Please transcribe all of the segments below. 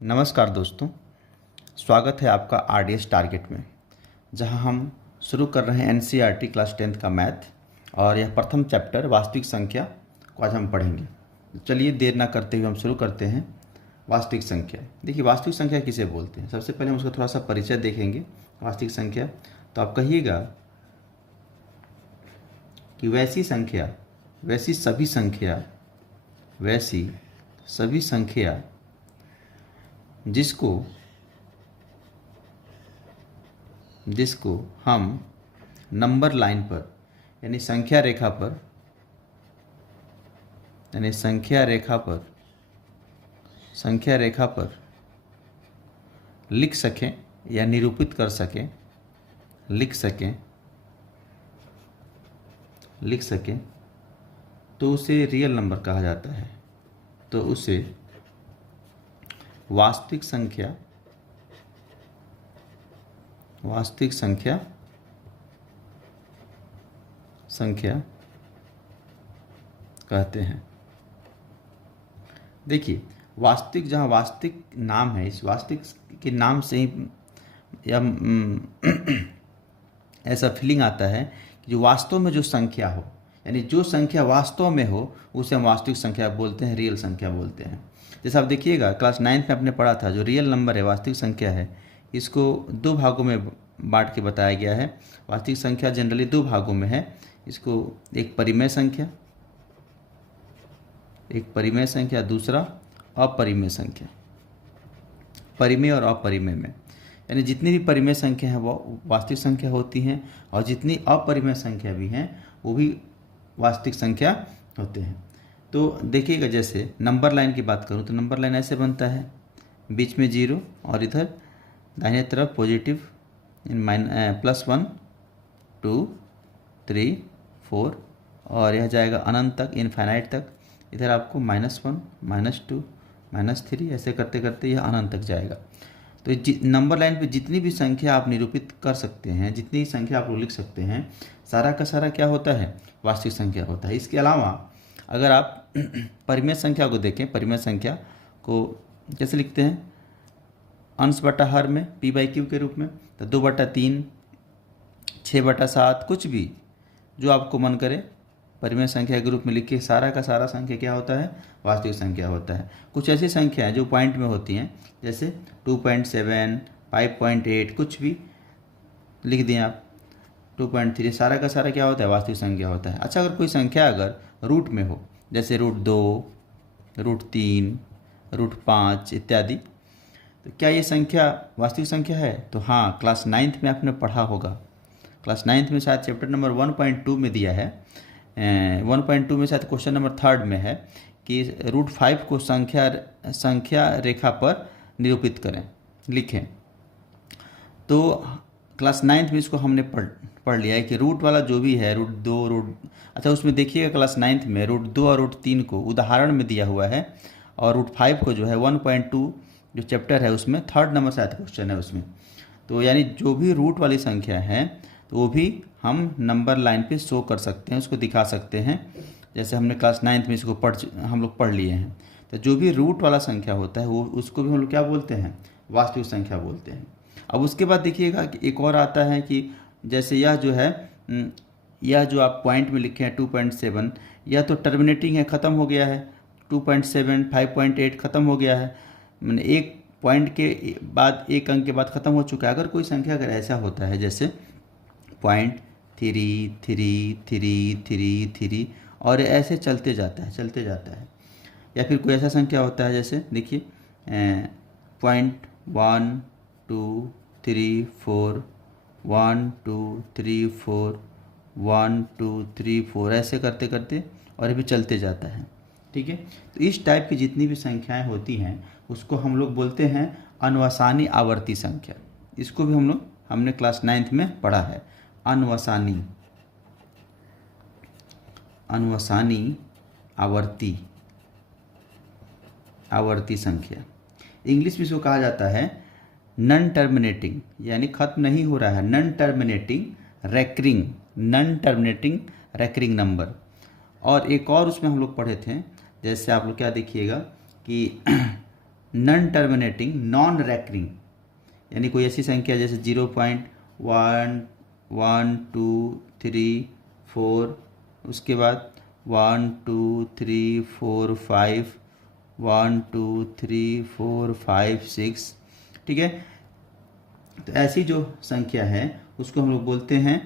नमस्कार दोस्तों, स्वागत है आपका आरडीएस टारगेट में, जहां हम शुरू कर रहे हैं एनसीईआरटी क्लास 10th का मैथ। और यह प्रथम चैप्टर वास्तविक संख्या को आज हम पढ़ेंगे। तो चलिए देर ना करते हुए हम शुरू करते हैं। वास्तविक संख्या, देखिए वास्तविक संख्या किसे बोलते हैं। सबसे पहले हम उसका थोड़ा सा परिचय देखेंगे। वास्तविक संख्या, तो आप कहिएगा कि वैसी सभी संख्या जिसको हम नंबर लाइन पर यानी संख्या रेखा पर लिख सकें या निरूपित कर सकें, लिख सकें तो उसे रियल नंबर कहा जाता है। तो उसे वास्तविक संख्या कहते हैं। देखिए वास्तविक, जहाँ वास्तविक नाम है, इस वास्तविक के नाम से ही या ऐसा फीलिंग आता है कि जो वास्तव में जो संख्या हो, यानी जो संख्या वास्तव में हो उसे हम वास्तविक संख्या बोलते हैं, रियल संख्या बोलते हैं। जैसे आप देखिएगा क्लास 9th में आपने पढ़ा था, जो रियल नंबर है, वास्तविक संख्या है, इसको दो भागों में बांट के बताया गया है। वास्तविक संख्या जनरली दो भागों में है। इसको एक परिमेय संख्या, दूसरा अपरिमेय संख्या। परिमेय और अपरिमेय में यानी जितनी भी परिमेय संख्या है वो वास्तविक संख्या होती हैं, और जितनी अपरिमेय संख्या भी हैं वो भी वास्तविक संख्या होते हैं। तो देखिएगा, जैसे नंबर लाइन की बात करूं तो नंबर लाइन ऐसे बनता है, बीच में 0 और इधर दाहिने तरफ पॉजिटिव +1 2 3 4 और यह जाएगा अनंत तक, इनफाइनाइट तक। इधर आपको -1 -2 -3 ऐसे करते करते यह अनंत तक जाएगा। तो नंबर लाइन पे जितनी भी संख्या आप निरूपित कर सकते हैं, जितनी संख्या आप लोग लिख सकते हैं, सारा का सारा क्या होता है, वास्तविक संख्या होता है। इसके अलावा अगर आप परिमेय संख्या को देखें, परिमेय संख्या को कैसे लिखते हैं, अंश बटा हर में p/q के रूप में। तो 2/3 6/7 कुछ भी जो आपको मन करे परिमेय संख्या के रूप में लिख के सारा का सारा संख्या क्या होता है, वास्तविक संख्या होता है। कुछ ऐसी संख्या है जो पॉइंट में होती हैं, जैसे 2.7 5.8 कुछ भी लिख दें आप, 2.3, सारा का सारा क्या होता है, वास्तविक संख्या होता है। अच्छा, अगर कोई संख्या अगर रूट में हो, जैसे √2 √3 √5 इत्यादि, तो क्या ये संख्या वास्तविक संख्या है? तो हाँ, क्लास 9th में आपने पढ़ा होगा। क्लास 9th में शायद चैप्टर नंबर 1.2 में दिया है, 1.2 में शायद क्वेश्चन नंबर 3 में है कि √5 को संख्या रेखा पर निरूपित करें, लिखें। तो क्लास 9th में इसको हमने पढ़ लिया है कि रूट वाला जो भी है, √2 अच्छा उसमें देखिएगा क्लास 9th में √2 और √3 को उदाहरण में दिया हुआ है, और √5 को जो है 1.2 जो चैप्टर है उसमें 3rd नंबर शायद क्वेश्चन है उसमें। तो यानी जो भी रूट वाली संख्या है तो वो भी हम नंबर लाइन पे शो कर सकते हैं, उसको दिखा सकते हैं। जैसे हमने क्लास 9th में इसको हम लोग पढ़ लिए हैं। तो जो भी रूट वाला संख्या होता है वो उसको भी हम लोग क्या बोलते हैं, वास्तविक संख्या बोलते हैं। अब उसके बाद देखिएगा कि एक और आता है कि जैसे यह जो है, यह जो आप पॉइंट में लिखे हैं 2.7, यह तो टर्मिनेटिंग है, ख़त्म हो गया है। 2.7 5.8 ख़त्म हो गया है, मैंने एक पॉइंट के बाद, एक अंक के बाद ख़त्म हो चुका है। अगर कोई संख्या अगर ऐसा होता है जैसे 0.33333 और ऐसे चलते जाता है, या फिर कोई ऐसा संख्या होता है जैसे देखिए 0.1234 1234 1234 ऐसे करते करते और भी चलते जाता है, ठीक है। तो इस टाइप की जितनी भी संख्याएं होती हैं उसको हम लोग बोलते हैं अनवसानी आवर्ती संख्या। इसको भी हमने क्लास 9th में पढ़ा है, अनवसानी आवर्ती संख्या। इंग्लिश में इसको कहा जाता है नॉन टर्मिनेटिंग, यानी खत्म नहीं हो रहा है, नॉन टर्मिनेटिंग रैकरिंग नंबर। और एक और उसमें हम लोग पढ़े थे, जैसे आप लोग क्या देखिएगा कि नॉन टर्मिनेटिंग नॉन रैकरिंग, यानी कोई ऐसी संख्या जैसे 0.1 1 2 3 4, उसके बाद 1 2 3 4 5, 1 2 3 4 5 6, ठीक है। तो ऐसी जो संख्या है उसको हम लोग बोलते हैं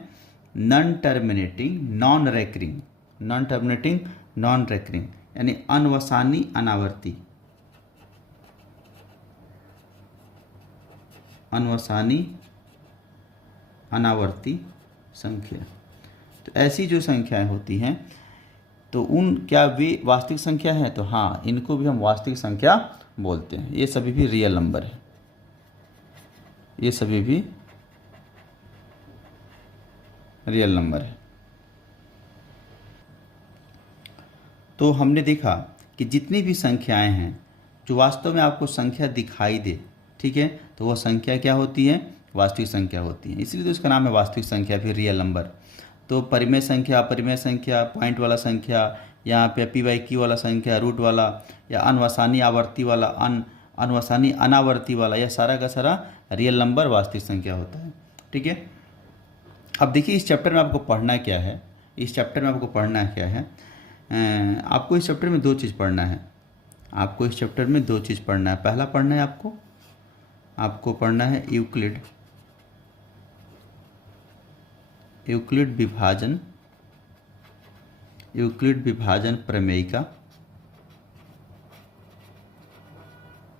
non terminating non recurring, non terminating non recurring, यानी अनवसानी अनावर्ती, अनवसानी अनावर्ती संख्या। तो ऐसी जो संख्याएं होती हैं तो उन क्या वे वास्तविक संख्या है? तो हाँ, इनको भी हम वास्तविक संख्या बोलते हैं। ये सभी भी रियल नंबर है, ये सभी भी रियल नंबर है। तो हमने देखा कि जितनी भी संख्याएं हैं जो वास्तव में आपको संख्या दिखाई दे, ठीक है, तो वह संख्या क्या होती है? वास्तविक संख्या होती है। इसलिए तो इसका नाम है वास्तविक संख्या, फिर रियल नंबर। तो परिमेय संख्या, अपरिमेय संख्या, पॉइंट वाला संख्या, यहाँ पे PYQ वाला संख्या, रूट वाला, या अनवसानी आवर्ती वाला, अनवसानी अनावर्ती वाला, यह सारा का सारा रियल नंबर वास्तविक संख्या होता है, ठीक है। अब देखिए इस चैप्टर में आपको पढ़ना क्या है, इस चैप्टर में आपको पढ़ना क्या है। आपको इस चैप्टर में दो चीज़ पढ़ना है, आपको इस चैप्टर में दो चीज़ पढ़ना है। पहला पढ़ना है आपको पढ़ना है यूक्लिड, यूक्लिड विभाजन, यूक्लिड विभाजन प्रमेयिका,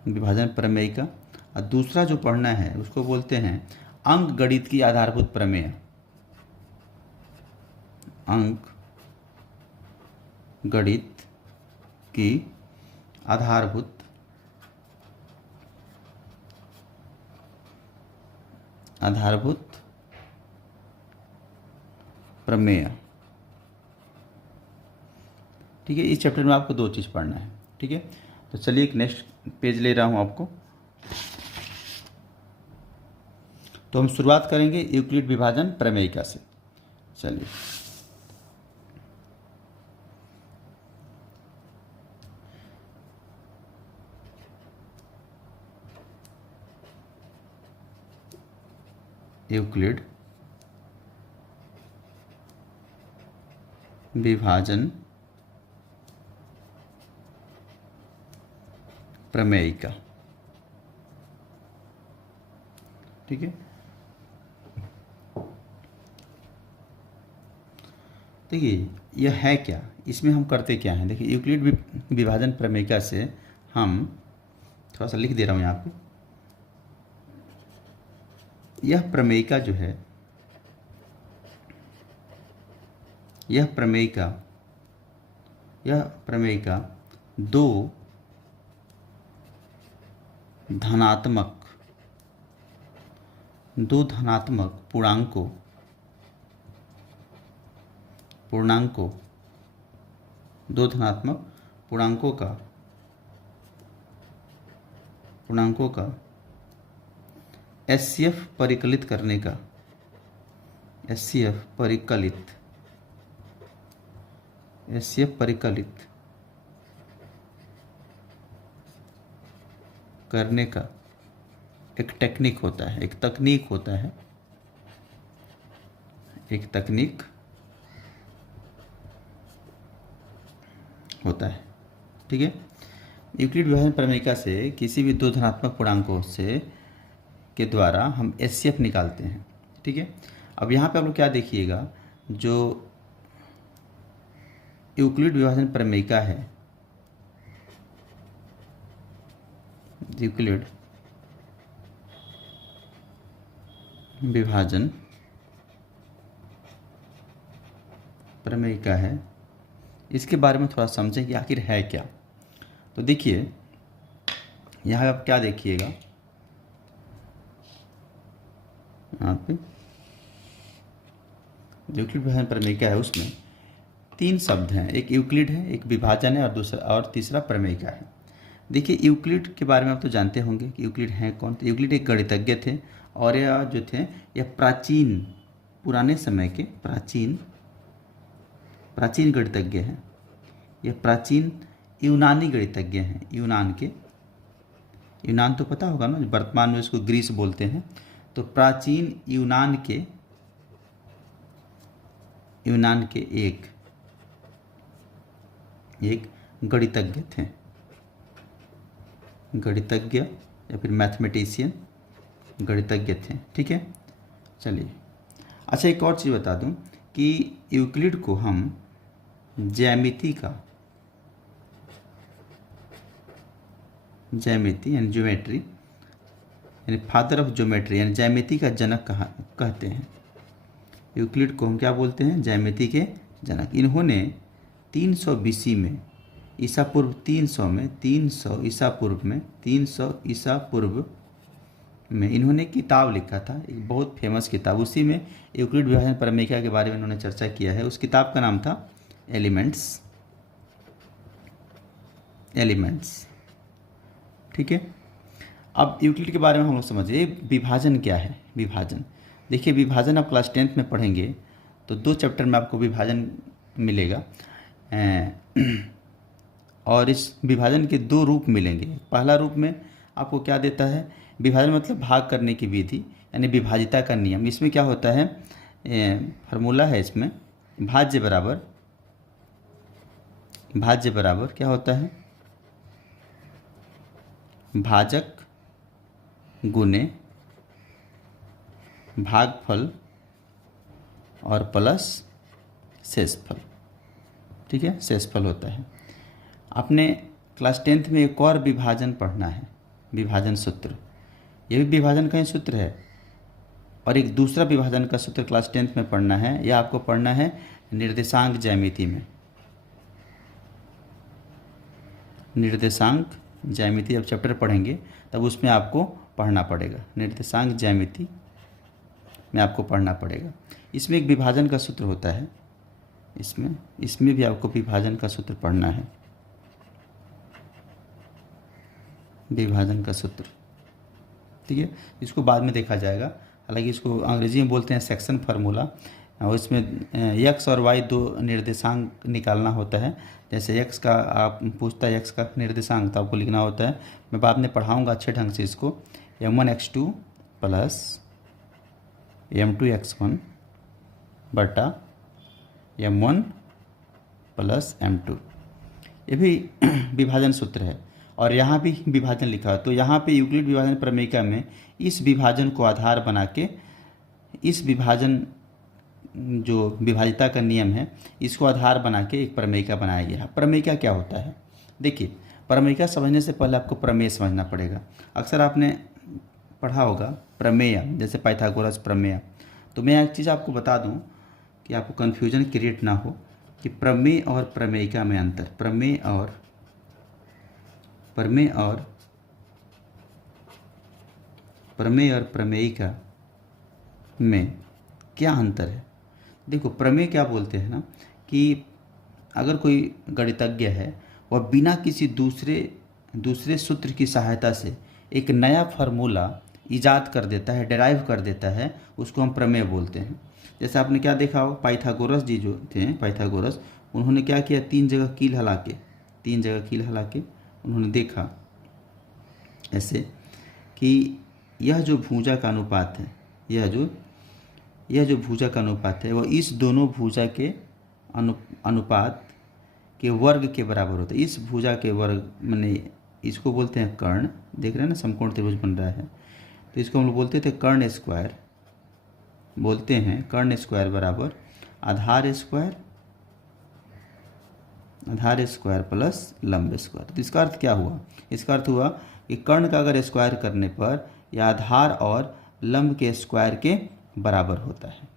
विभाजन प्रमेयिका। और दूसरा जो पढ़ना है उसको बोलते हैं अंक गणित की आधारभूत प्रमेय, अंक गणित की आधारभूत प्रमेय, ठीक है। इस चैप्टर में आपको दो चीज़ पढ़ना है, ठीक है। तो चलिए एक नेक्स्ट पेज ले रहा हूँ आपको। तो हम शुरुआत करेंगे यूक्लिड विभाजन प्रमेयिका से। चलिए, यूक्लिड विभाजन प्रमेयिका, ठीक है। देखिए यह है क्या, इसमें हम करते क्या हैं। देखिए यूक्लिड विभाजन प्रमेयिका से हम थोड़ा सा लिख दे रहा हूँ यहाँ पे। यह प्रमेयिका जो है, यह प्रमेयिका दो धनात्मक पूर्णांकों दो धनात्मक पूर्णांकों का HCF परिकलित करने का, HCF परिकलित करने का एक टेक्निक होता है, एक तकनीक होता है, एक तकनीक होता है, ठीक है। यूक्लिड विभाजन प्रमेयिका से किसी भी दो धनात्मक पूर्णांकों से के द्वारा हम HCF निकालते हैं, ठीक है। अब यहाँ पे आप लोग क्या देखिएगा, जो यूक्लिड विभाजन प्रमेयिका है, यूक्लिड विभाजन प्रमेयिका है, इसके बारे में थोड़ा समझें कि आखिर है क्या। तो देखिए यहाँ आप क्या देखिएगा, यहाँ पे यूक्लिड विभाजन प्रमेयिका है, उसमें तीन शब्द हैं, एक यूक्लिड है, एक विभाजन है, और तीसरा प्रमेयिका है। देखिए यूक्लिड के बारे में आप तो जानते होंगे कि यूक्लिड हैं कौन। तो यूक्लिड एक गणितज्ञ थे, और यह जो थे यह पुराने समय के प्राचीन गणितज्ञ हैं। यह प्राचीन यूनानी गणितज्ञ हैं, यूनान के यूनान तो पता होगा ना, वर्तमान में इसको ग्रीस बोलते हैं। तो प्राचीन यूनान के एक गणितज्ञ थे, गणितज्ञ या फिर मैथमेटिशियन, गणितज्ञ थे। ठीक है, चलिए। अच्छा, एक और चीज़ बता दूं कि यूक्लिड को हम ज्यामिति यानी ज्योमेट्री यानी फादर ऑफ ज्योमेट्री यानी ज्यामिति का जनक कहते हैं। यूक्लिड को हम क्या बोलते हैं? ज्यामिति के जनक। इन्होंने 300 BC में, ईसा पूर्व 300 ईसा पूर्व में इन्होंने किताब लिखा था, एक बहुत फेमस किताब। उसी में यूक्लिड विभाजन प्रमेय के बारे में इन्होंने चर्चा किया है। उस किताब का नाम था एलिमेंट्स। ठीक है, अब यूक्लिड के बारे में हम लोग समझिए विभाजन क्या है। विभाजन, देखिए विभाजन आप क्लास 10th में पढ़ेंगे तो 2 चैप्टर में आपको विभाजन मिलेगा। और इस विभाजन के 2 रूप मिलेंगे। पहला रूप में आपको क्या देता है? विभाजन मतलब भाग करने की विधि यानी विभाजिता का नियम। इसमें क्या होता है? फार्मूला है इसमें, भाज्य बराबर क्या होता है? भाजक गुने भागफल और प्लस शेषफल। ठीक है, शेषफल होता है। आपने क्लास 10th में एक और विभाजन पढ़ना है, विभाजन सूत्र। ये भी विभाजन का ही सूत्र है। और एक दूसरा विभाजन का सूत्र क्लास 10th में पढ़ना है। यह आपको पढ़ना है निर्देशांक ज्यामिति में। निर्देशांक ज्यामिति जब चैप्टर पढ़ेंगे तब उसमें आपको पढ़ना पड़ेगा। निर्देशांक ज्यामिति में आपको पढ़ना पड़ेगा। इसमें एक विभाजन का सूत्र होता है। इसमें भी आपको विभाजन का सूत्र पढ़ना है, विभाजन का सूत्र। ठीक है, इसको बाद में देखा जाएगा। हालांकि इसको अंग्रेजी में बोलते हैं सेक्शन फार्मूला। और इसमें x और y 2 निर्देशांक निकालना होता है। जैसे x का आप पूछता है x का निर्देशांक, तो आपको लिखना होता है, मैं बाद में पढ़ाऊँगा अच्छे ढंग से इसको, m1x2 प्लस m2x1 बटा m1 प्लस m2। ये भी विभाजन सूत्र है। और यहाँ भी विभाजन लिखा है। तो यहाँ पे यूक्लिड विभाजन प्रमेयिका में इस विभाजन को आधार बना के, इस विभाजन जो विभाजिता का नियम है इसको आधार बना के एक प्रमेयिका बनाया गया है। प्रमेयिका क्या होता है? देखिए, प्रमेयिका समझने से पहले आपको प्रमेय समझना पड़ेगा। अक्सर आपने पढ़ा होगा प्रमेय, जैसे पाइथागोरस प्रमेय। तो मैं एक चीज़ आपको बता दूं कि आपको कन्फ्यूजन क्रिएट ना हो कि प्रमेय और प्रमेयिका में अंतर, प्रमेय और प्रमेयिका में क्या अंतर है। देखो, प्रमेय क्या बोलते हैं ना कि अगर कोई गणितज्ञ है वह बिना किसी दूसरे सूत्र की सहायता से एक नया फार्मूला इजाद कर देता है, डिराइव कर देता है, उसको हम प्रमेय बोलते हैं। जैसे आपने क्या देखा हो, पाइथागोरस जी जो थे, पाइथागोरस, उन्होंने क्या किया, 3 जगह कील हिला के उन्होंने देखा ऐसे कि यह जो भुजा का अनुपात है, यह जो भुजा का अनुपात है वह इस दोनों भुजा के अनुपात के वर्ग के बराबर होता है। इस भुजा के वर्ग माने इसको बोलते हैं कर्ण। देख रहे हैं ना, समकोण त्रिभुज बन रहा है, तो इसको हम लोग बोलते थे कर्ण स्क्वायर बराबर आधार स्क्वायर प्लस लंब स्क्वायर। तो इसका अर्थ क्या हुआ? इसका अर्थ हुआ कि कर्ण का अगर स्क्वायर करने पर यह आधार और लंब के स्क्वायर के बराबर होता है।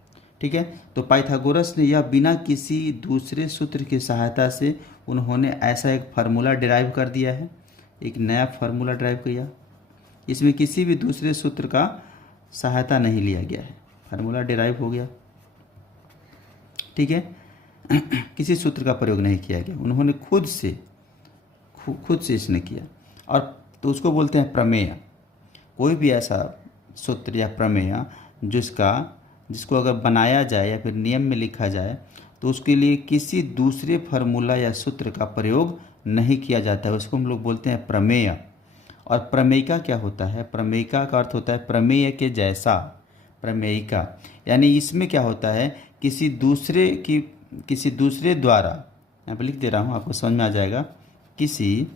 ठीक है, तो पाइथागोरस ने यह बिना किसी दूसरे सूत्र की सहायता से उन्होंने ऐसा एक फार्मूला डिराइव कर दिया है, एक नया फार्मूला डिराइव किया। इसमें किसी भी दूसरे सूत्र का सहायता नहीं लिया गया है, फार्मूला डिराइव हो गया। ठीक है, किसी सूत्र का प्रयोग नहीं किया गया, उन्होंने खुद से इसने किया। और तो उसको बोलते हैं प्रमेय। कोई भी ऐसा सूत्र या प्रमेय जिसको अगर बनाया जाए या फिर नियम में लिखा जाए तो उसके लिए किसी दूसरे फार्मूला या सूत्र का प्रयोग नहीं किया जाता है, उसको हम लोग बोलते हैं प्रमेय। और प्रमेयिका क्या होता है? प्रमेयिका का अर्थ होता है प्रमेय के जैसा। प्रमेयिका यानी इसमें क्या होता है, किसी दूसरे द्वारा, यहाँ पर लिख दे रहा हूँ आपको समझ में आ जाएगा, किसी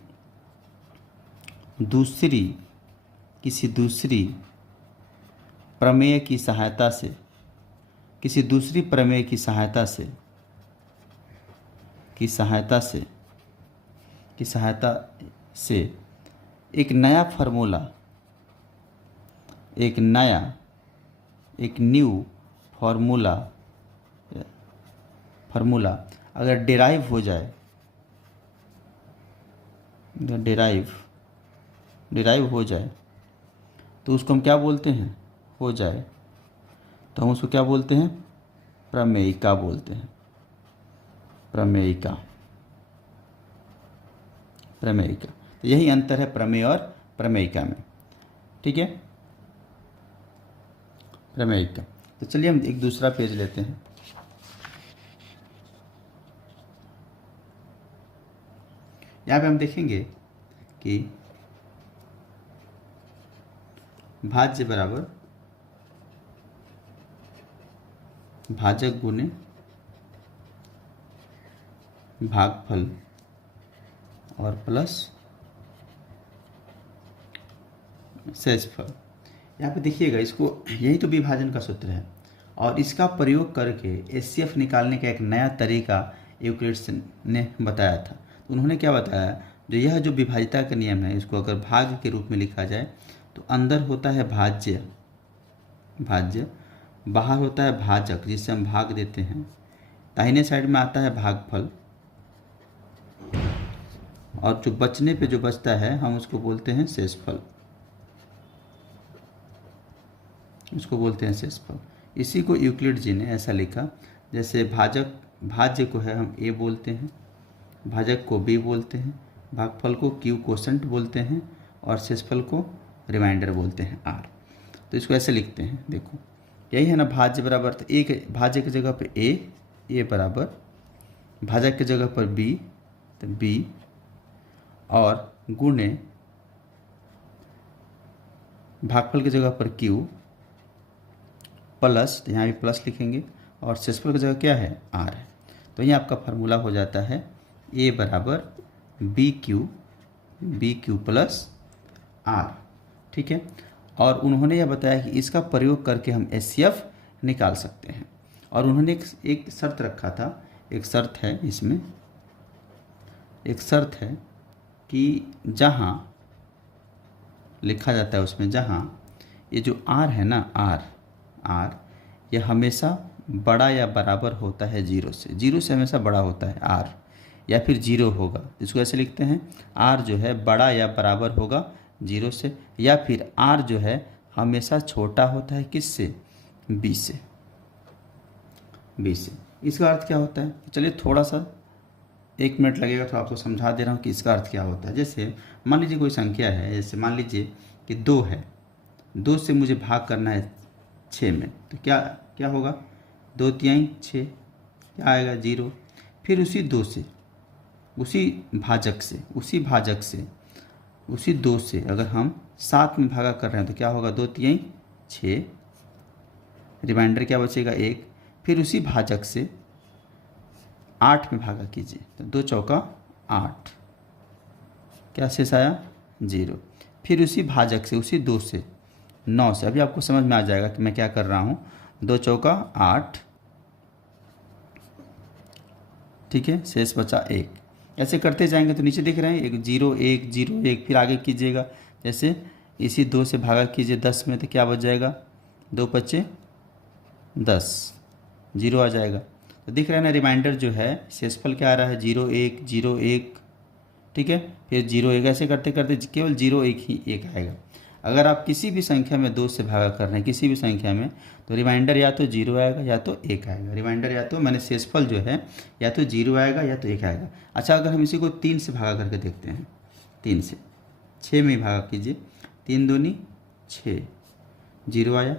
दूसरी प्रमेय की सहायता से, किसी दूसरी प्रमेय की सहायता से एक नया फार्मूला, एक न्यू फार्मूला अगर डिराइव हो जाए, डिराइव हो जाए तो उसको हम क्या बोलते हैं? हो जाए तो हम उसको क्या बोलते हैं? प्रमेयिका बोलते हैं। प्रमेयिका। तो यही अंतर है प्रमेय और प्रमेयिका में। ठीक है, प्रमेयिका। तो चलिए हम एक दूसरा पेज लेते हैं। यहाँ पे हम देखेंगे कि भाज्य बराबर भाजक गुने भागफल और प्लस शेषफल। यहाँ पे देखिएगा, इसको यही तो विभाजन का सूत्र है और इसका प्रयोग करके एचसीएफ निकालने का एक नया तरीका यूक्लिड्स ने बताया था। तो उन्होंने क्या बताया, यह जो विभाज्यता का नियम है, इसको अगर भाग के रूप में लिखा जाए तो अंदर होता है भाज्य, बाहर होता है भाजक जिससे हम भाग देते हैं, दाहिने साइड में आता है भागफल और जो बचने पे जो बचता है हम उसको बोलते हैं शेषफल, इसी को यूक्लिड जी ने ऐसा लिखा, जैसे भाज्य को है हम ए बोलते हैं, भाजक को बी बोलते हैं, भागफल को क्यू कोसेंट बोलते हैं और शेषफल को रिमाइंडर बोलते हैं आर। तो इसको ऐसे लिखते हैं, देखो यही है ना, भाज्य बराबर, तो एक भाज्य की जगह पर ए बराबर भाजक की जगह पर बी, तो बी और गुणे भागफल की जगह पर क्यू प्लस, तो यहाँ भी प्लस लिखेंगे और शेषफल की जगह क्या है? आर है। तो ये आपका फार्मूला हो जाता है ए बराबर बी क्यू प्लस आर। ठीक है, और उन्होंने यह बताया कि इसका प्रयोग करके हम एचसीएफ निकाल सकते हैं। और उन्होंने एक शर्त रखा था, एक शर्त है इसमें, एक शर्त है कि जहाँ लिखा जाता है उसमें, जहाँ ये जो आर है ना, आर यह हमेशा बड़ा या बराबर होता है जीरो से हमेशा बड़ा होता है आर, या फिर जीरो होगा, इसको ऐसे लिखते हैं, आर जो है बड़ा या बराबर होगा जीरो से, या फिर आर जो है हमेशा छोटा होता है किससे? बी से। इसका अर्थ क्या होता है? चलिए थोड़ा सा 1 मिनट लगेगा तो आपको समझा दे रहा हूँ कि इसका अर्थ क्या होता है। जैसे मान लीजिए कोई संख्या है, जैसे मान लीजिए कि 2 है, 2 से मुझे भाग करना है 6 में, तो क्या होगा? 2 तिहाई 6, क्या आएगा? 0। फिर उसी 2 से, उसी उसी 2 से अगर हम 7 में भागा कर रहे हैं तो क्या होगा? 2 तिहाई 6, रिमाइंडर क्या बचेगा? 1। फिर उसी भाजक से 8 में भागा कीजिए तो 2 चौका 8, क्या शेष आया? 0। फिर उसी भाजक से, उसी 2 से 9 से, अभी आपको समझ में आ जाएगा कि मैं क्या कर रहा हूँ, 2 चौका 8, ठीक है, शेष बचा 1। ऐसे करते जाएंगे तो नीचे दिख रहे हैं 1 0 1 0 1, फिर आगे कीजिएगा, जैसे इसी 2 से भागा कीजिए 10 में तो क्या बच जाएगा? 2 पच्चे 10, 0 आ जाएगा। तो दिख रहा है ना, रिमाइंडर जो है शेषफल क्या आ रहा है? 0 1 0 1, ठीक है, फिर 0 1, ऐसे करते करते केवल 0 1 ही 1 आएगा। अगर आप किसी भी संख्या में 2 से भागा कर रहे हैं, किसी भी संख्या में, तो रिमाइंडर या तो 0 आएगा या तो 1 आएगा। रिमाइंडर या तो मैंने शेषफल जो है या तो 0 आएगा या तो 1 आएगा। अच्छा, अगर हम इसी को 3 से भागा करके देखते हैं, 3 से 6 में भागा कीजिए, 3 दूनी 6, 0 आया।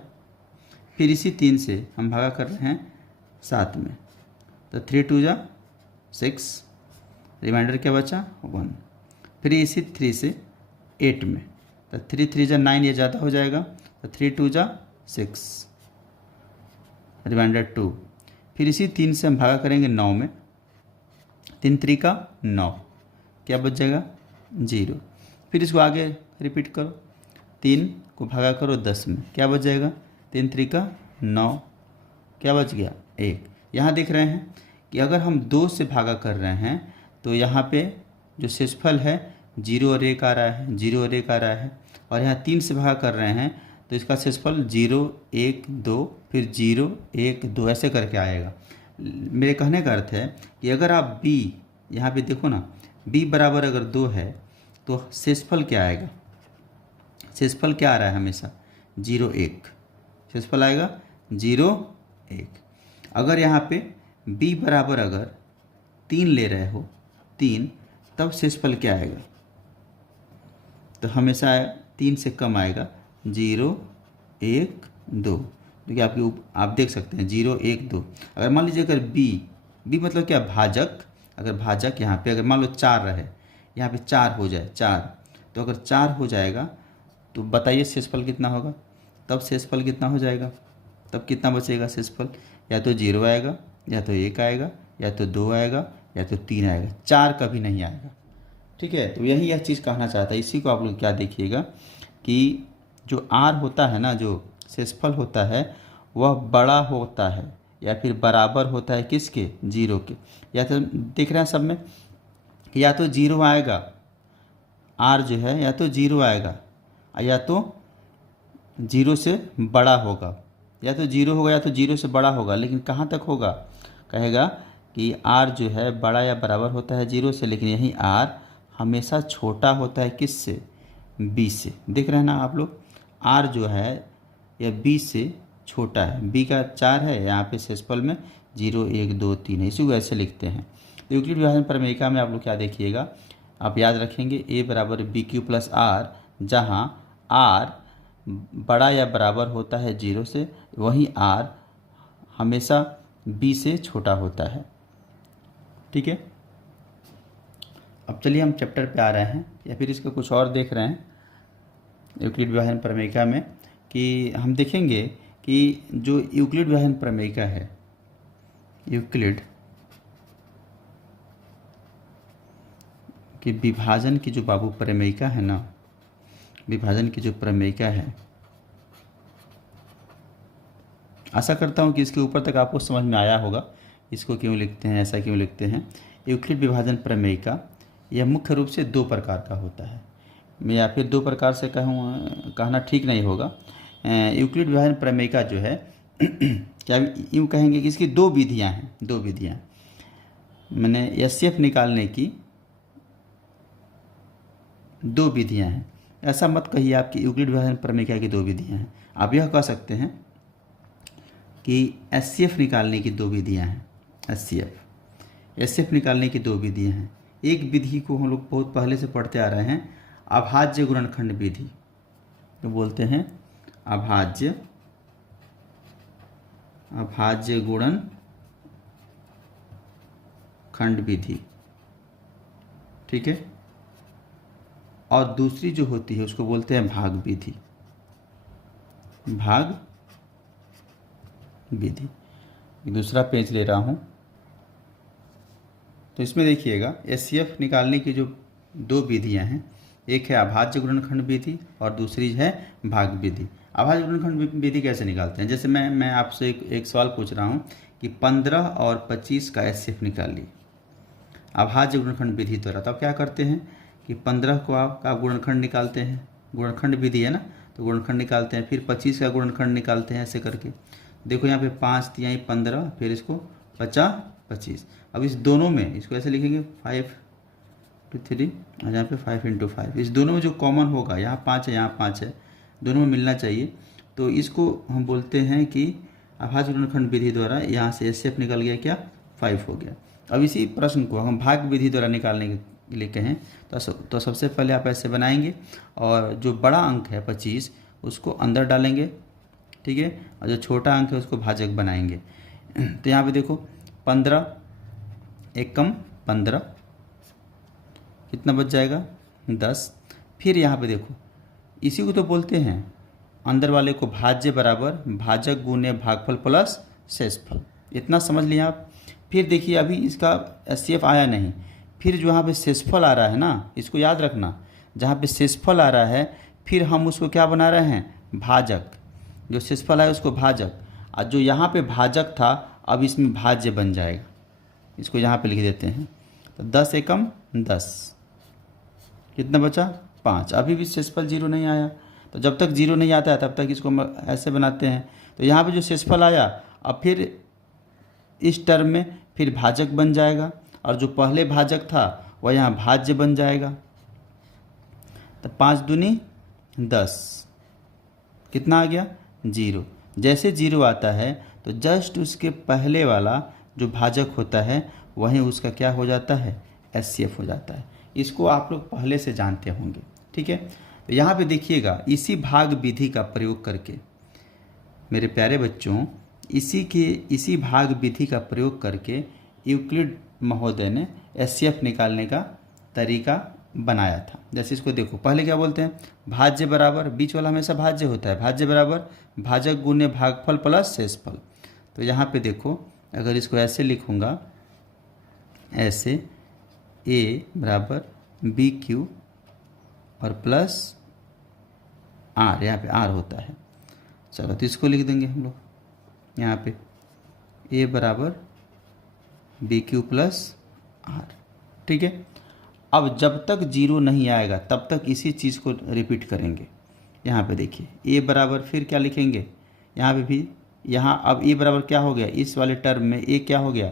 फिर इसी 3 से हम भागा कर रहे हैं 7 में, तो 3 2 जा 6, रिमाइंडर क्या बचा? 1। फिर इसी 3 से 8 में तो 3 3 जा 9, ये ज़्यादा हो जाएगा, तो 3 2 जा 6, रिमाइंडर 2। फिर इसी 3 से हम भागा करेंगे 9 में, 3 3 का 9, क्या बच जाएगा 0। फिर इसको आगे रिपीट करो, 3 को भागा करो 10 में, क्या बच जाएगा 3 3 का 9, क्या बच गया 1। यहाँ देख रहे हैं कि अगर हम 2 से भागा कर रहे हैं तो यहाँ पे जो शेषफल है 0 और 1 आ रहा है, 0 और 1 आ रहा है। और यहाँ 3 से भागा कर रहे हैं तो इसका शेषफल 0 1 2, फिर 0 1 2 ऐसे करके आएगा। मेरे कहने का अर्थ है कि अगर आप b, यहाँ पे देखो ना, b बराबर अगर 2 है तो शेषफल क्या आएगा, शेषफल क्या आ रहा है हमेशा 0 1, शेषफल आएगा 0 1। अगर यहाँ पे b बराबर अगर 3 ले रहे हो, 3, तब शेषफल क्या आएगा, तो हमेशा 3 से कम आएगा 0 1 2। देखिए आप देख सकते हैं 0 1 2। अगर मान लीजिए अगर b मतलब क्या, भाजक, अगर भाजक यहाँ पे अगर मान लो 4 रहे, यहाँ पे 4 हो जाए 4, तो अगर 4 हो जाएगा तो बताइए शेषफल कितना होगा, तब शेषफल कितना हो जाएगा, तब कितना बचेगा शेषफल, या तो 0 आएगा, या तो 1 आएगा, या तो 2 आएगा, या तो 3 आएगा, 4 कभी नहीं आएगा। ठीक है, तो यही यह चीज़ कहना चाहता है। इसी को आप लोग क्या देखिएगा कि जो r होता है ना, जो शेषफल होता है वह बड़ा होता है या फिर बराबर होता है किसके, 0 के। या तो देख रहे हैं सब में, या तो 0 आएगा, r जो है या तो 0 आएगा, या तो 0 से बड़ा होगा, या तो 0 होगा या तो 0 से बड़ा होगा। लेकिन कहाँ तक होगा, कहेगा कि r जो है बड़ा या बराबर होता है 0 से, लेकिन यही r हमेशा छोटा होता है किससे, b से। देख रहे हैं ना आप लोग, r जो है यह b से छोटा है, b का 4 है, यहाँ पे शेषफल में 0 1 2 3 है, इसी को ऐसे लिखते हैं। तो यूक्लिड विभाजन प्रमेयिका में आप लोग क्या देखिएगा, आप याद रखेंगे a बराबर BQ प्लस r, जहाँ r बड़ा या बराबर होता है 0 से, वहीं r हमेशा b से छोटा होता है। ठीक है, अब चलिए हम चैप्टर पे आ रहे हैं, या फिर इसका कुछ और देख रहे हैं यूक्लिड विभाजन प्रमेयिका में, कि हम देखेंगे कि जो यूक्लिड विभाजन प्रमेयिका है, यूक्लिड कि विभाजन की जो बाबू प्रमेयिका है ना, विभाजन की जो प्रमेयिका है, आशा करता हूँ कि इसके ऊपर तक आपको समझ में आया होगा इसको क्यों लिखते हैं, ऐसा क्यों लिखते हैं। यूक्लिड विभाजन प्रमेयिका यह मुख्य रूप से 2 प्रकार का होता है, मैं या फिर 2 प्रकार से कहना ठीक नहीं होगा। यूक्लिड विभाजन प्रमेयिका जो है क्या यूँ कहेंगे कि इसकी 2 विधियाँ हैं, 2 विधियाँ, मैंने एचसीएफ निकालने की 2 विधियाँ हैं। ऐसा मत कहिए आप कि यूक्लिड विभाजन प्रमेयिका की 2 विधियाँ हैं, आप यह कह सकते हैं कि एचसीएफ निकालने की 2 विधियाँ हैं। एचसीएफ निकालने की 2 विधियाँ हैं। एक विधि को हम लोग बहुत पहले से पढ़ते आ रहे हैं, अभाज्य गुणनखंड विधि, तो बोलते हैं अभाज्य गुणनखंड विधि। ठीक है, और दूसरी जो होती है उसको बोलते हैं भाग विधि, भाग विधि। दूसरा पेज ले रहा हूँ, तो इसमें देखिएगा एचसीएफ निकालने की जो 2 विधियाँ हैं, एक है अभाज्य गुणनखंड विधि और दूसरी है भाग विधि। अभाज्य गुणनखंड विधि कैसे निकालते हैं, जैसे मैं आपसे एक सवाल पूछ रहा हूँ कि 15 और 25 का एचसीएफ निकालिए अभाज्य गुणनखंड विधि द्वारा, तो आप क्या करते हैं कि 15 को आप गुणनखंड निकालते हैं, गुणनखंड विधि है ना, तो गुणनखंड निकालते हैं, फिर 25 का गुणनखंड निकालते हैं, ऐसे करके। देखो यहाँ पे 5 तिहाई 15, फिर इसको 50 25। अब इस दोनों में इसको ऐसे लिखेंगे 5 to 3 और यहाँ पे 5 into 5। इस दोनों में जो कॉमन होगा, यहाँ 5 है यहाँ 5 है, दोनों में मिलना चाहिए, तो इसको हम बोलते हैं कि अभाज्य गुणनखंड विधि द्वारा यहाँ से एचसीएफ निकल गया, क्या 5 हो गया। अब इसी प्रश्न को हम भाग विधि द्वारा निकालने के लिए कहें तो सबसे पहले आप ऐसे बनाएंगे और जो बड़ा अंक है 25 उसको अंदर डालेंगे, ठीक है, और जो छोटा अंक है उसको भाजक बनाएंगे। तो यहाँ पे देखो 15 एक कम 15, कितना बच जाएगा 10। फिर यहाँ पे देखो इसी को तो बोलते हैं अंदर वाले को भाज्य बराबर भाजक गुने भागफल प्लस शेषफल। इतना समझ लिया आप। फिर देखिए अभी इसका एचसीएफ आया नहीं, फिर जो यहाँ पे शेषफल आ रहा है ना, इसको याद रखना, जहाँ पे शेषफल आ रहा है फिर हम उसको क्या बना रहे हैं, भाजक। जो शेषफल आया उसको भाजक, और जो यहाँ पे भाजक था अब इसमें भाज्य बन जाएगा। इसको यहाँ पे लिख देते हैं। तो 10 एकम 10, कितना बचा 5। अभी भी शेषफल 0 नहीं आया, तो जब तक 0 नहीं आता है तब तक इसको हम ऐसे बनाते हैं। तो यहाँ पे जो शेषफल आया अब फिर इस टर्म में फिर भाजक बन जाएगा, और जो पहले भाजक था वह यहाँ भाज्य बन जाएगा। तो 5 दूनी 10, कितना आ गया 0। जैसे 0 आता है तो जस्ट उसके पहले वाला जो भाजक होता है वहीं उसका क्या हो जाता है, एचसीएफ हो जाता है। इसको आप लोग पहले से जानते होंगे, ठीक है। तो यहाँ पे देखिएगा, इसी भाग विधि का प्रयोग करके मेरे प्यारे बच्चों, इसी भाग विधि का प्रयोग करके यूक्लिड महोदय ने एचसीएफ निकालने का तरीका बनाया था। जैसे इसको देखो, पहले क्या बोलते हैं, भाज्य बराबर, बीच वाला हमेशा भाज्य होता है, भाज्य बराबर भाजक गुने भागफल प्लस शेषफल। तो यहाँ पे देखो, अगर इसको ऐसे लिखूँगा, ऐसे ए बराबर बी क्यू और प्लस आर, यहाँ पे आर होता है। चलो तो इसको लिख देंगे हम लोग यहाँ पे, ए बराबर बी क्यू प्लस आर, ठीक है। अब जब तक 0 नहीं आएगा तब तक इसी चीज़ को रिपीट करेंगे। यहाँ पे देखिए ए बराबर, फिर क्या लिखेंगे यहाँ पे भी, यहाँ अब ए बराबर क्या हो गया, इस वाले टर्म में ए क्या हो गया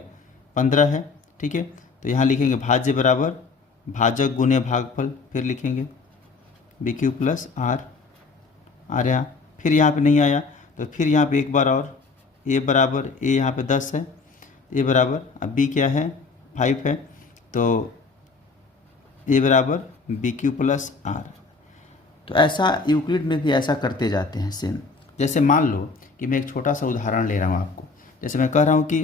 15 है, ठीक है। तो यहाँ लिखेंगे भाज्य बराबर भाजक गुने भागफल, फिर लिखेंगे बी क्यू प्लस आर, यहाँ फिर यहाँ पे नहीं आया तो फिर यहाँ पे एक बार और ए बराबर, ए यहाँ पे 10 है, ए बराबर, अब बी क्या है 5 है, तो ए बराबर बी क्यू प्लस आर। तो ऐसा यूक्लिड में भी ऐसा करते जाते हैं सेम। जैसे मान लो कि मैं एक छोटा सा उदाहरण ले रहा हूँ आपको, जैसे मैं कह रहा हूँ कि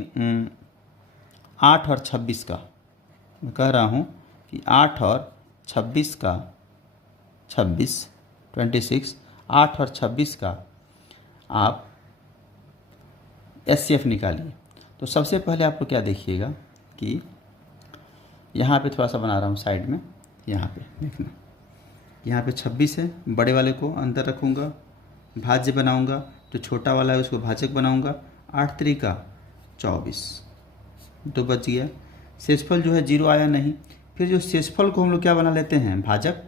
8 और 26 का, मैं कह रहा हूँ कि 8 और 26 का 26 8 और 26 का आप एचसीएफ निकालिए। तो सबसे पहले आप लोग क्या देखिएगा कि यहाँ पे थोड़ा सा बना रहा हूँ साइड में, यहाँ पे देखना, यहाँ पे 26 है, बड़े वाले को अंदर रखूँगा, भाज्य बनाऊँगा, जो छोटा वाला है उसको भाजक बनाऊँगा, 8 3 24, तो बच गया। शेषफल जो है 0 आया नहीं, फिर जो शेषफल को हम लोग क्या बना लेते हैं, भाजक,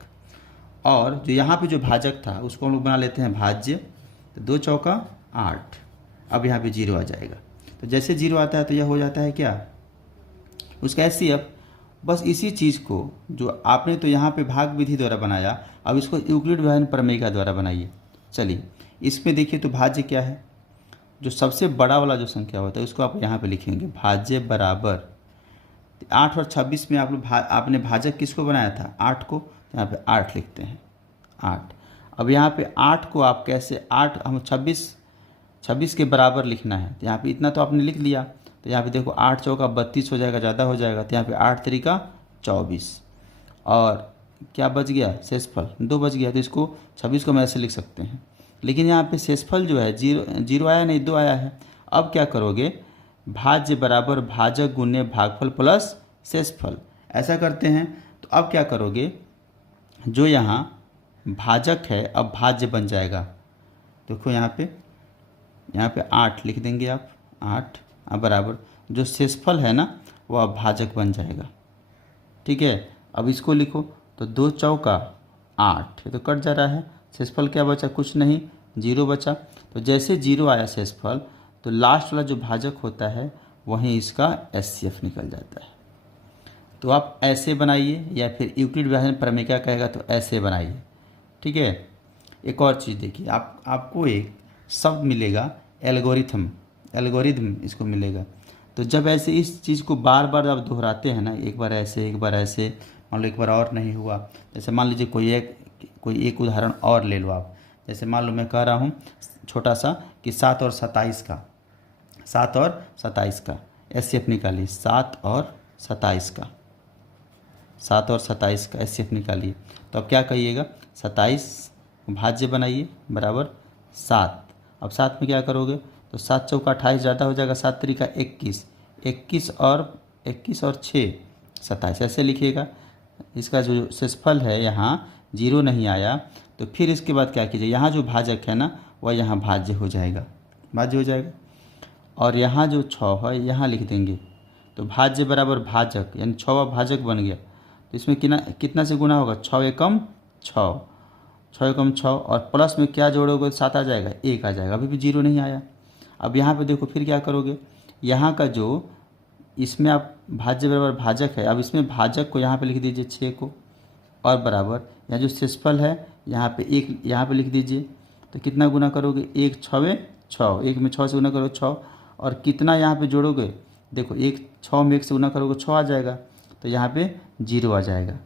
और जो यहाँ पे जो भाजक था उसको हम लोग बना लेते हैं भाज्य। तो 2 चौका 8, अब यहाँ पे 0 आ जाएगा। तो जैसे 0 आता है तो यह हो जाता है क्या, उसका एचसीएफ। बस इसी चीज़ को जो आपने तो यहाँ पे भाग विधि द्वारा बनाया, अब इसको यूक्लिड विभाजन प्रमेय द्वारा बनाइए। चलिए इसमें देखिए, तो भाज्य क्या है, जो सबसे बड़ा वाला जो संख्या होता है उसको आप यहाँ पे लिखेंगे, भाज्य बराबर 8 और 26 में आप लोग आपने भाजक किसको बनाया था, 8 को, तो यहाँ पे 8 लिखते हैं 8। अब यहाँ पे 8 को आप कैसे, 8 हम 26 के बराबर लिखना है, तो यहाँ पे इतना तो आपने लिख लिया। तो यहाँ पे देखो 8 चौका 32 हो जाएगा, ज़्यादा हो जाएगा, तो यहाँ पे 8 3 24, और क्या बच गया, शेषफल 2 बच गया। तो इसको 26 को हम ऐसे लिख सकते हैं, लेकिन यहाँ पे शेषफल जो है 0 आया नहीं, 2 आया है। अब क्या करोगे, भाज्य बराबर भाजक गुने भागफल प्लस शेषफल, ऐसा करते हैं। तो अब क्या करोगे, जो यहाँ भाजक है अब भाज्य बन जाएगा। देखो यहाँ पे 8 लिख देंगे आप, 8 अब बराबर जो शेषफल है ना वह अब भाजक बन जाएगा, ठीक है। अब इसको लिखो, तो 2 चौका 8, ये तो कट जा रहा है, शेषफल क्या बचा, कुछ नहीं, 0 बचा। तो जैसे 0 आया शेषफल, तो लास्ट वाला जो भाजक होता है वहीं इसका एचसीएफ निकल जाता है। तो आप ऐसे बनाइए, या फिर यूक्लिड विभाजन प्रमेय क्या कहेगा, तो ऐसे बनाइए, ठीक है। एक और चीज़ देखिए, आपको एक शब्द मिलेगा एल्गोरिथम इसको मिलेगा। तो जब ऐसे इस चीज़ को बार बार आप दोहराते हैं ना, एक बार ऐसे मान लो एक बार और नहीं हुआ, जैसे मान लीजिए कोई एक उदाहरण और ले लो आप। जैसे मान लो मैं कह रहा हूँ छोटा सा कि 7 और 27 का एचसीएफ निकालिए, 7 और 27 का एचसीएफ निकालिए। तो अब क्या कहिएगा, 27 भाज्य बनाइए बराबर 7। अब 7 में क्या करोगे, तो 7 चौका 28 ज़्यादा हो जाएगा, 7 तरीका 21, 21 और 6 27, ऐसे लिखिएगा। इसका जो शेषफल है यहाँ 0 नहीं आया, तो फिर इसके बाद क्या कीजिए, यहाँ जो भाजक है ना वह यहाँ भाज्य हो जाएगा, और यहाँ जो 6 है यहाँ लिख देंगे। तो भाज्य बराबर भाजक यानी 6वां भाजक बन गया। तो इसमें कितना से गुना होगा, 6 एकम 6, 6 एकम 6, और प्लस में क्या जोड़ोगे, 7 आ जाएगा, 1 आ जाएगा, अभी भी 0 नहीं आया। अब यहाँ पे देखो फिर क्या करोगे, यहाँ का जो इसमें आप भाज्य बराबर भाजक है, अब इसमें भाजक को यहाँ पे लिख दीजिए 6 को, और बराबर यहाँ जो शेषफल है यहाँ पे 1 यहाँ पे लिख दीजिए। तो कितना गुना करोगे, 1 6 6, 1 में 6 से गुना करो 6, और कितना यहाँ पे जोड़ोगे, देखो 6 में 1 से गुना करोगे 6 आ जाएगा, तो यहाँ पे 0 आ जाएगा।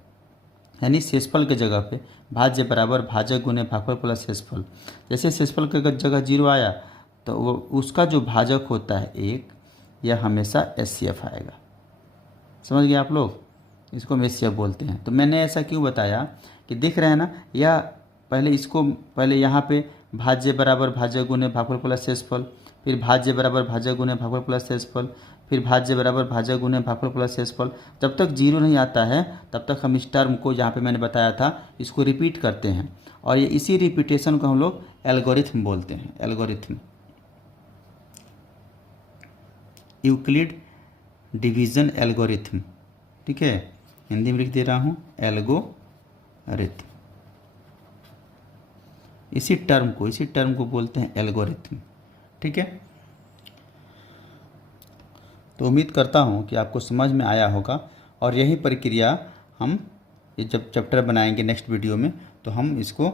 यानी शेषफल के जगह पे भाज्य बराबर भाजक गुने भागफल प्लस शेषफल। जैसे शेषफल के जगह 0 आया तो वो उसका जो भाजक होता है 1, यह हमेशा HCF आएगा। समझ गए आप लोग, इसको हम HCF बोलते हैं। तो मैंने ऐसा क्यों बताया कि देख रहे हैं ना, यह पहले यहाँ पे भाज्य बराबर भाजक गुने भागफल प्लस शेषफल, फिर भाज्य बराबर भाजक गुने भागफल प्लस शेषफल, फिर भाज्य बराबर भाजक गुने भागफल प्लस शेषफल। जब तक 0 नहीं आता है तब तक हम इस टर्म को, यहाँ पे मैंने बताया था, इसको रिपीट करते हैं, और ये इसी रिपीटेशन को हम लोग एल्गोरिथम बोलते हैं। एल्गोरिथम, यूक्लिड डिवीज़न एल्गोरिथम, ठीक है, हिंदी में लिख दे रहा हूँ एल्गोरिथम। इसी टर्म को बोलते हैं एल्गोरिथम, ठीक है। तो उम्मीद करता हूँ कि आपको समझ में आया होगा, और यही प्रक्रिया हम ये जब चैप्टर बनाएंगे नेक्स्ट वीडियो में तो हम इसको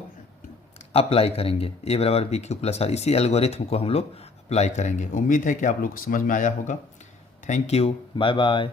अप्लाई करेंगे, A बराबर BQ+R, इसी एल्गोरिथम को हम लोग अप्लाई करेंगे। उम्मीद है कि आप लोग को समझ में आया होगा। Thank you, bye bye.